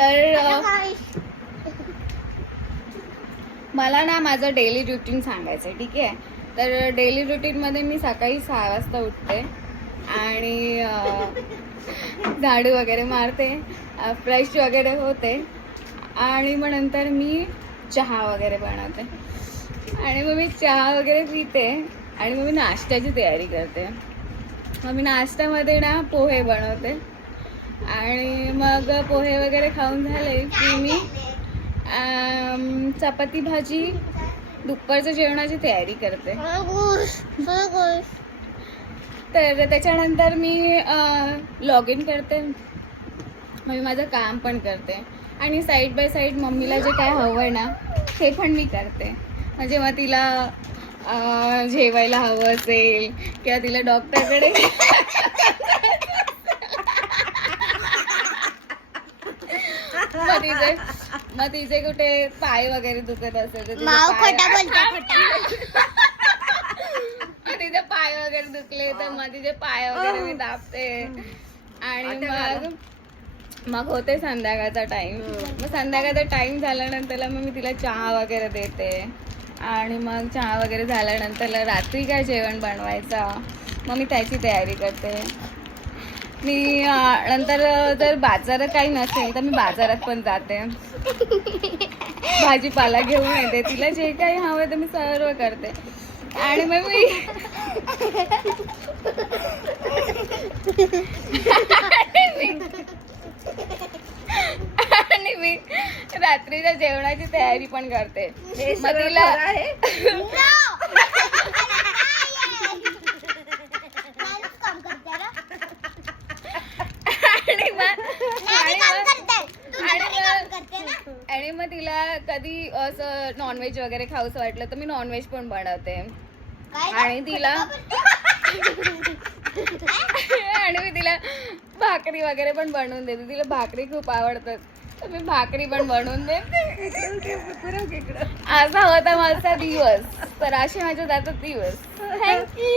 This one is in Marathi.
तर मला ना माझं डेली रुटीन सांगायचं आहे, ठीक आहे. तर डेली रुटीनमध्ये मी सकाळी 6 वाजता उठते आणि झाडू वगैरे मारते, फ्रेश वगैरे होते आणि मग नंतर मी चहा वगैरे बनवते आणि मग मी चहा वगैरे पिते आणि मग मी नाश्त्याची तयारी करते. मग मी नाश्त्यामध्ये ना पोहे बनवते आणि मग पोहे वगैरे खाऊन झाले की मी चपाती भाजी दुपारच्या जेवणाची तयारी करते. तर त्याच्यानंतर मी लॉग इन करते, मग मी माझं काम पण करते आणि साईड बाय साईड मम्मीला जे काय हवं आहे ना ते पण मी करते. म्हणजे मग तिला जेवायला हवं असेल किंवा तिला डॉक्टरकडे मग तिचे कुठे पाय वगैरे दुखत असेल तर तिचे पाय वगैरे दुखले तर मग तिचे पाय वगैरे मी दाबते आणि मग होते संध्याकाळचा टाइम. मग संध्याकाळचा टाइम झाल्यानंतर मग मी तिला चहा वगैरे देते आणि मग चहा वगैरे झाल्यानंतर रात्री काय जेवण बनवायचा मग मी त्याची तयारी करते. मी नंतर जर बाजारात काही नसेल तर मी बाजारात पण जाते, भाजीपाला घेऊन येते, तिला जे काही हवं ते मी सर्व करते आणि मग मी रात्रीच्या जेवणाची तयारी पण करते. मग तिला आणि मग तिला कधी असं नॉनव्हेज वगैरे खाऊचं वाटलं तर मी नॉनव्हेज पण बनवते आणि मी तिला भाकरी वगैरे पण बनवून देते. तिला भाकरी खूप आवडतात तर मी भाकरी पण बनवून देते. असा होता माझा दिवस. तर असे माझे जातात दिवस. थँक्यू.